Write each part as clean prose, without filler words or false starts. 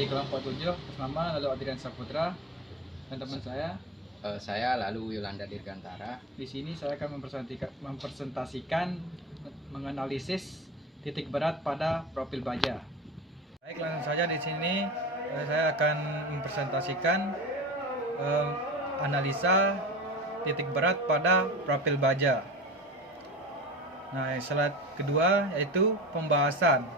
dari kelompok 7 atas nama Lalu Adrian Saputra dan teman saya lalu Yolanda Dirgantara. Di sini saya akan mempresentasikan menganalisis titik berat pada profil baja. Baik, langsung saja di sini saya akan mempresentasikan analisa titik berat pada profil baja. Nah, slide kedua yaitu pembahasan.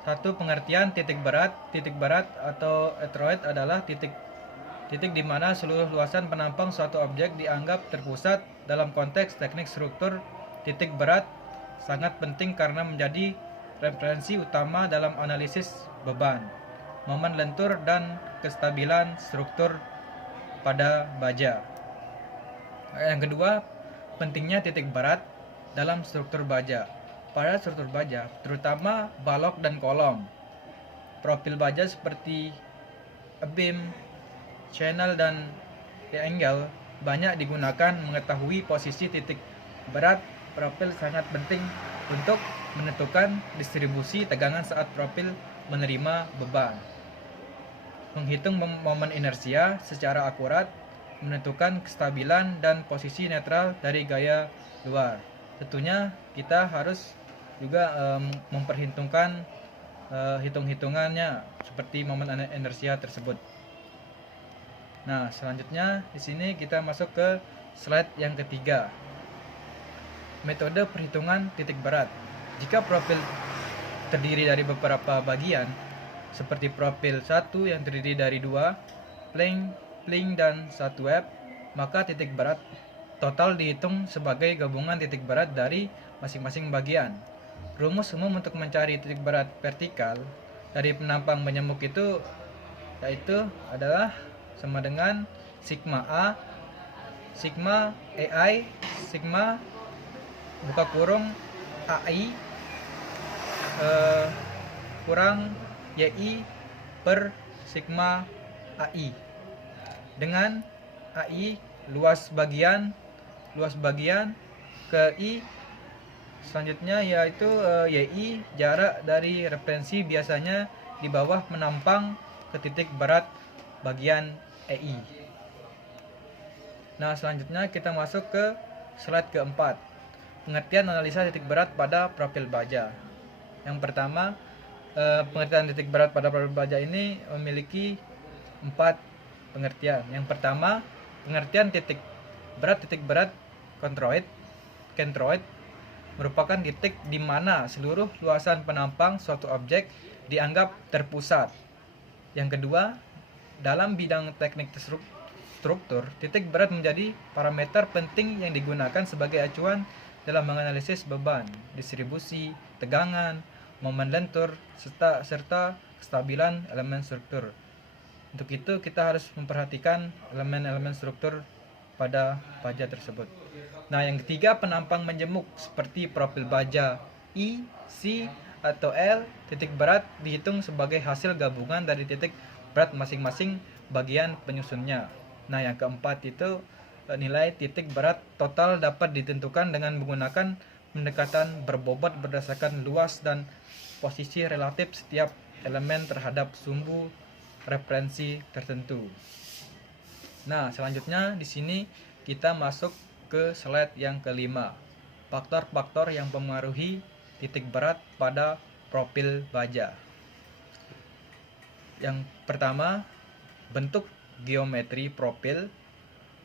Satu, pengertian titik berat. Titik berat atau etroid adalah titik di mana seluruh luasan penampang suatu objek dianggap terpusat. Dalam konteks teknik struktur, titik berat sangat penting karena menjadi referensi utama dalam analisis beban, momen lentur, dan kestabilan struktur pada baja. Yang kedua, pentingnya titik berat dalam struktur baja. Pada struktur baja, terutama balok dan kolom, profil baja seperti beam, channel, dan triangle banyak digunakan. Mengetahui posisi titik berat profil sangat penting untuk menentukan distribusi tegangan saat profil menerima beban, menghitung momen inersia secara akurat, menentukan kestabilan dan posisi netral dari gaya luar. Tentunya kita harus juga memperhitungkan hitung-hitungannya seperti momen inersia tersebut. Nah, selanjutnya di sini kita masuk ke slide yang ketiga. Metode perhitungan titik berat. Jika profil terdiri dari beberapa bagian, seperti profil 1 yang terdiri dari 2 plank dan 1 web, maka titik berat total dihitung sebagai gabungan titik berat dari masing-masing bagian. Rumus umum untuk mencari titik berat vertikal dari penampang menyemuk itu yaitu adalah sama dengan sigma A, sigma AI, sigma buka kurung AI kurang YI per sigma AI, dengan AI luas bagian ke I selanjutnya yaitu YI jarak dari referensi biasanya di bawah penampang ke titik berat bagian EI. Nah, selanjutnya kita masuk ke slide keempat, pengertian analisa titik berat pada profil baja. Yang pertama, pengertian titik berat pada profil baja ini memiliki 4 pengertian. Yang pertama, pengertian titik berat centroid merupakan titik di mana seluruh luasan penampang suatu objek dianggap terpusat. Yang kedua, dalam bidang teknik struktur, titik berat menjadi parameter penting yang digunakan sebagai acuan dalam menganalisis beban, distribusi tegangan, momen lentur, serta kestabilan elemen struktur. Untuk itu kita harus memperhatikan elemen-elemen struktur pada baja tersebut. Nah, yang ketiga, penampang menjemuk seperti profil baja I, C, atau L. Titik berat dihitung sebagai hasil gabungan dari titik berat masing-masing bagian penyusunnya. Nah, yang keempat itu nilai titik berat total dapat ditentukan dengan menggunakan pendekatan berbobot berdasarkan luas dan posisi relatif setiap elemen terhadap sumbu referensi tertentu. Nah, selanjutnya di sini kita masuk ke slide yang kelima, faktor-faktor yang mempengaruhi titik berat pada profil baja. Yang pertama, bentuk geometri profil.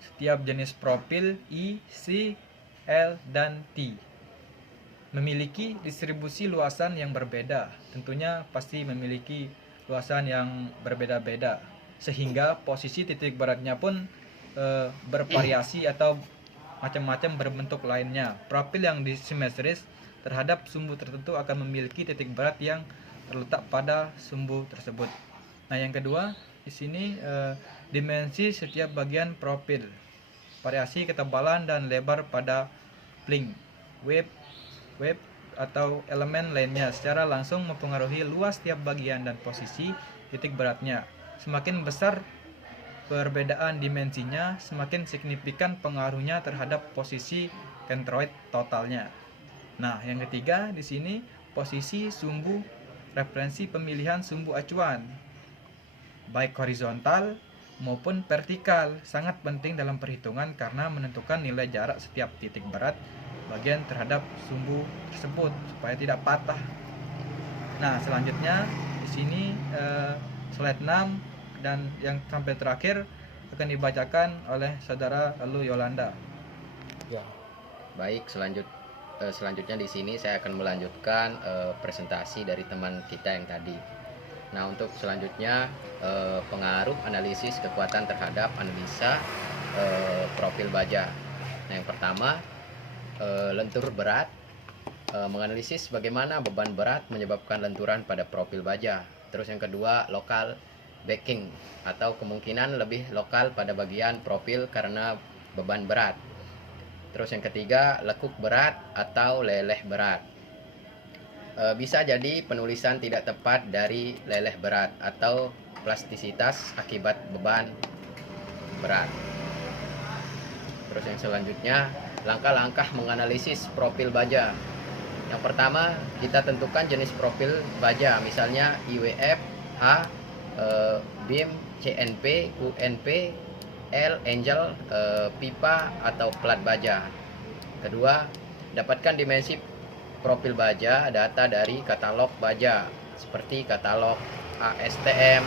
Setiap jenis profil I, C, L, dan T memiliki distribusi luasan yang berbeda. Tentunya pasti memiliki luasan yang berbeda-beda, sehingga posisi titik beratnya pun bervariasi atau macam-macam berbentuk lainnya. Profil yang disimetris terhadap sumbu tertentu akan memiliki titik berat yang terletak pada sumbu tersebut. Nah, yang kedua di sini dimensi setiap bagian profil, variasi ketebalan dan lebar pada plank, web atau elemen lainnya secara langsung mempengaruhi luas tiap bagian dan posisi titik beratnya. Semakin besar perbedaan dimensinya, semakin signifikan pengaruhnya terhadap posisi centroid totalnya. Nah, yang ketiga di sini posisi sumbu referensi pemilihan sumbu acuan. baik horizontal maupun vertikal. Sangat penting dalam perhitungan karena menentukan nilai jarak setiap titik berat bagian terhadap sumbu tersebut supaya tidak patah. Nah, selanjutnya di sini slide 6 dan yang sampai terakhir akan dibacakan oleh saudara Lalu Yolanda. Ya. Baik, selanjutnya di sini saya akan melanjutkan presentasi dari teman kita yang tadi. Nah, untuk selanjutnya pengaruh analisis kekuatan terhadap analisa profil baja. Nah, yang pertama lentur berat, menganalisis bagaimana beban berat menyebabkan lenturan pada profil baja. Terus yang kedua lokal backing atau kemungkinan lebih lokal pada bagian profil karena beban berat. Terus yang ketiga lekuk berat atau leleh berat. Bisa jadi penulisan tidak tepat dari leleh berat atau plastisitas akibat beban berat. Terus yang selanjutnya, langkah-langkah menganalisis profil baja. Yang pertama, kita tentukan jenis profil baja, misalnya IWF, H, BIM, CNP, UNP, L, Angel, pipa atau plat baja. Kedua, dapatkan dimensi profil baja data dari katalog baja seperti katalog ASTM,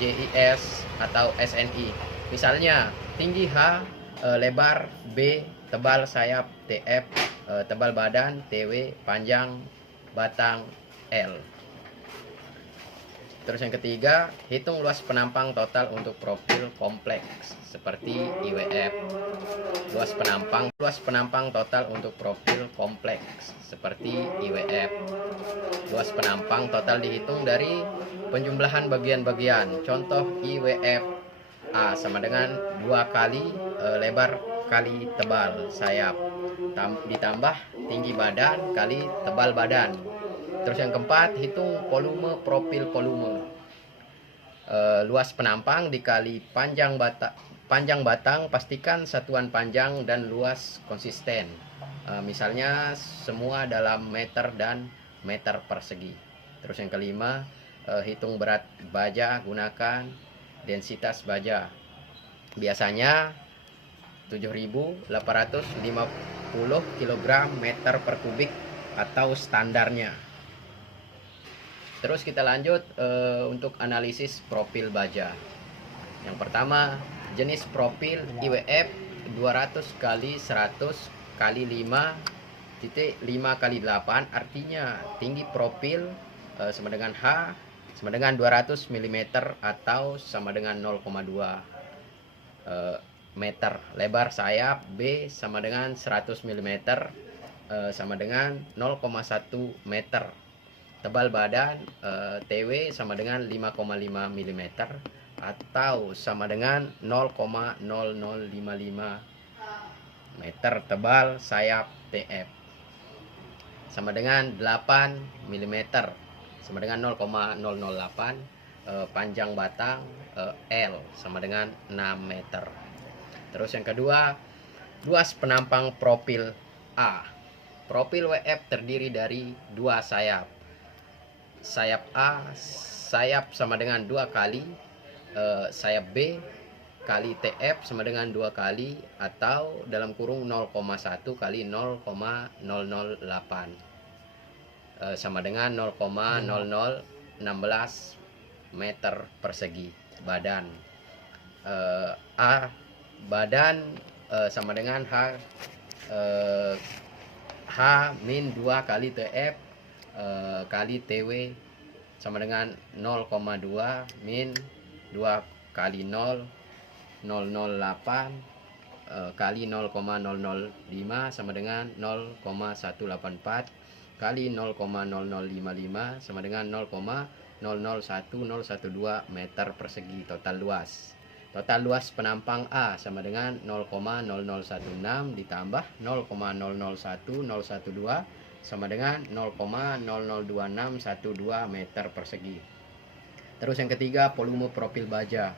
JIS atau SNI. Misalnya tinggi H, lebar B, tebal sayap TF, tebal badan TW, panjang batang L. Terus yang ketiga, hitung luas penampang total untuk profil kompleks seperti IWF. Luas penampang total untuk profil kompleks seperti IWF. Luas penampang total dihitung dari penjumlahan bagian-bagian. Contoh IWF A sama dengan 2 kali lebar kali tebal sayap ditambah tinggi badan kali tebal badan. Terus yang keempat, hitung volume profil volume. Luas penampang dikali panjang batang, pastikan satuan panjang dan luas konsisten. Misalnya semua dalam meter dan meter persegi. Terus yang kelima, hitung berat baja, gunakan densitas baja. Biasanya 7.850 kg meter per kubik atau standarnya. Terus kita lanjut untuk analisis profil baja. Yang pertama, jenis profil IWF 200 kali 100 kali 5 titik 5 kali 8, artinya tinggi profil sama dengan H sama dengan 200 mm atau sama dengan 0,2 meter. Lebar sayap B sama dengan 100 mm sama dengan 0,1 meter. Tebal badan TW sama dengan 5,5 mm atau sama dengan 0,0055 meter. Tebal sayap TF sama dengan 8 mm sama dengan 0,008. Panjang batang L sama dengan 6 meter. Terus yang kedua, luas penampang profil A. Profil WF terdiri dari 2 sayap. Sayap A, sayap sama dengan 2 kali sayap B kali TF sama dengan 2 kali atau dalam kurung 0,1 kali 0,008 sama dengan 0,0016 meter persegi. Badan A, badan sama dengan H min 2 kali TF kali TW sama dengan 0,2 min 2 kali 0,008 kali 0,005 sama dengan 0,184 kali 0,0055 sama dengan 0,001012 meter persegi. Total luas penampang A sama dengan 0,0016 ditambah 0,001012 sama dengan 0,002612 meter persegi. Terus yang ketiga, volume profil baja.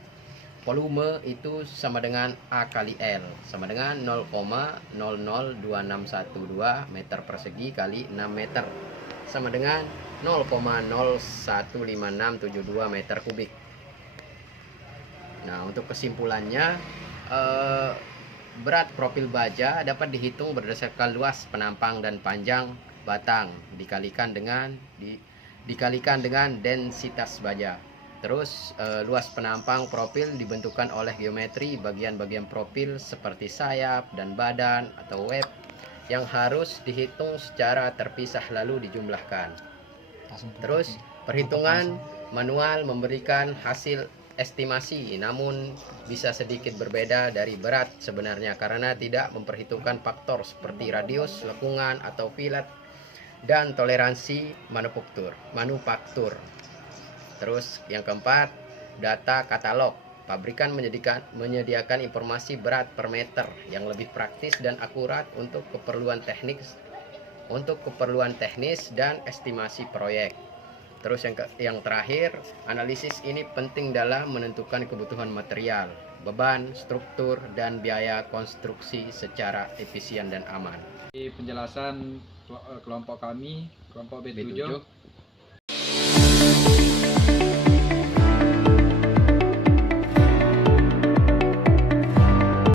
Volume itu sama dengan A kali L sama dengan 0,002612 meter persegi kali 6 meter sama dengan 0,015672 meter kubik. Nah, untuk kesimpulannya, berat profil baja dapat dihitung berdasarkan luas penampang dan panjang batang dikalikan dengan densitas baja. Terus luas penampang profil dibentukkan oleh geometri bagian-bagian profil seperti sayap dan badan atau web yang harus dihitung secara terpisah lalu dijumlahkan. Terus perhitungan manual memberikan hasil estimasi, namun bisa sedikit berbeda dari berat sebenarnya karena tidak memperhitungkan faktor seperti radius, lekungan atau fillet dan toleransi manufaktur. Terus yang keempat, data katalog. Pabrikan menyediakan informasi berat per meter yang lebih praktis dan akurat untuk keperluan teknis dan estimasi proyek. Terus yang terakhir, analisis ini penting dalam menentukan kebutuhan material, beban, struktur, dan biaya konstruksi secara efisien dan aman. Di penjelasan kelompok kami, kelompok B7, B7